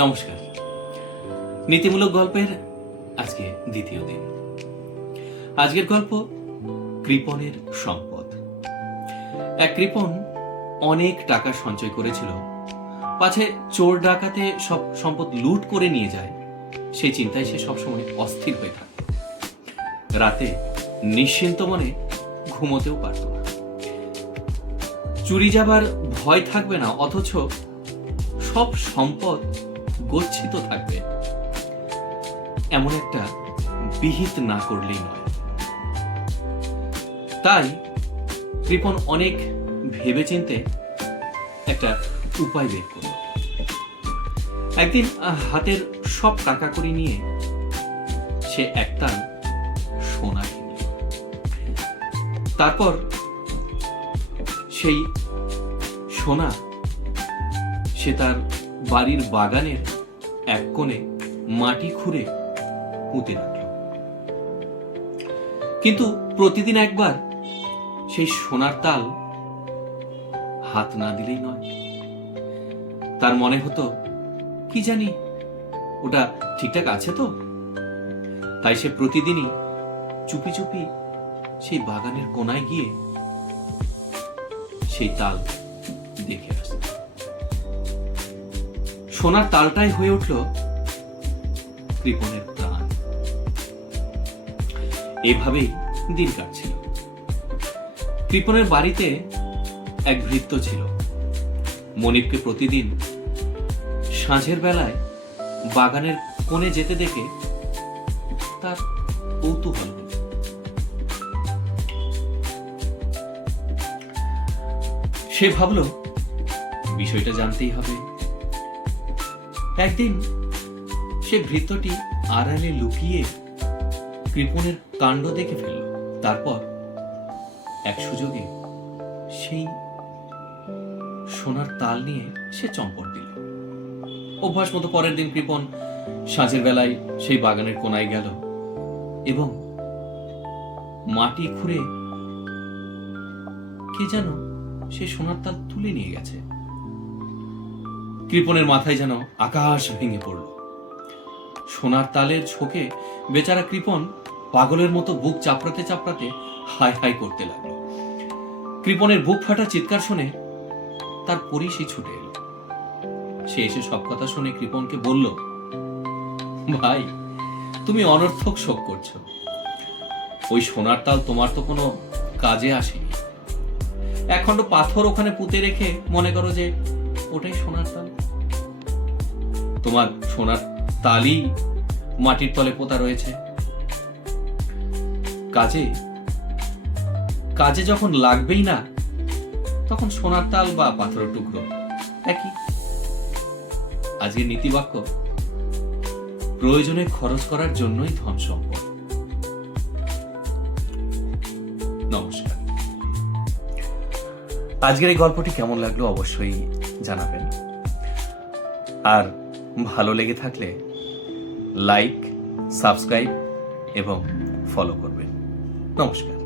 নমস্কার। নীতিমূলক গল্পের আজকে দ্বিতীয় দিন। আজকের গল্প কৃপণের সম্পদ। এক কৃপণ অনেক টাকা সঞ্চয় করেছিল, পাছে চোর ডাকাতে সব সম্পদ লুট করে নিয়ে যায় সেই চিন্তায় সে সবসময় অস্থির হয়ে থাকত। রাতে নিশ্চিন্ত মনে ঘুমোতেও পারত না। চুরি যাবার ভয় থাকবে না, অথচ সব সম্পদ গচ্ছিত থাকবে, এমন একটা বিহিত না করলেই নয়। তাই কৃপণ অনেক ভেবেচিন্তে একটা উপায় বের করল। একদিন হাতের সব টাকা কড়ি নিয়ে সে একতাল সোনা কিনল। তারপর সেই সোনা সে তার বাড়ির বাগানের এক কোণে মাটি খুঁড়ে পুঁতে রাখল। কিন্তু প্রতিদিন একবার সেই সোনার তাল হাত না দিলেই নয়। তার মনে হতো, কি জানি ওটা ঠিকঠাক আছে তো। তাই সে প্রতিদিনই চুপি চুপি সেই বাগানের কোনায় গিয়ে সেই তাল দেখে আসত। সোনার তালটাই হয়ে উঠল কৃপণের প্রাণ। এভাবেই দিন কাটছিল। কৃপণের বাড়িতে এক ভৃত্য ছিল। মনিবকে প্রতিদিন সাঁঝের বেলায় বাগানের কোণে যেতে দেখে তার কৌতূহল হল। সে ভাবল, বিষয়টা জানতেই হবে। একদিন সে ভৃত্যটি আড়ালে লুকিয়ে কৃপণের কাণ্ড দেখে ফেলল। তারপর এক সুযোগে সেই সোনার তাল নিয়ে সে চম্পট দিল। অভ্যাস মতো পরের দিন কৃপণ সাঁঝের বেলায় সেই বাগানের কোনায় গেল এবং মাটি খুঁড়ে কে যেন সেই সোনার তাল তুলে নিয়ে গেছে। কৃপণের মাথায় যেন আকাশ ভেঙে পড়ল। সোনার তালের ঝোঁকে বেচারা কৃপণ পাগলের মতো বুক চাপড়াতে চাপড়াতে হাই হাই করতে লাগলো। কৃপণের বুক ফাটা চিৎকার শুনে তার পরিশি ছুটে এলো। সে এসে সব কথা শুনে কৃপণকে বলল, ভাই, তুমি অনর্থক শোক করছো। ওই সোনার তাল তোমার তো কোনো কাজে আসেনি। এক খণ্ড পাথর ওখানে পুঁতে রেখে মনে করো যে ওটাই সোনার তাল। তোমার সোনার তালই মাটির তলে পোতা রয়েছে। কাজে যখন লাগবেই না, তখন সোনার তাল বা পাথরের টুকরো একই। আজকের নীতিবাক্য, প্রয়োজনে খরচ করার জন্যই ধন সম্পদ। নমস্কার। আজকের এই গল্পটি কেমন লাগলো অবশ্যই জানাবেন। আর ভালো লেগে থাকলে লাইক, সাবস্ক্রাইব এবং ফলো করবেন। নমস্কার।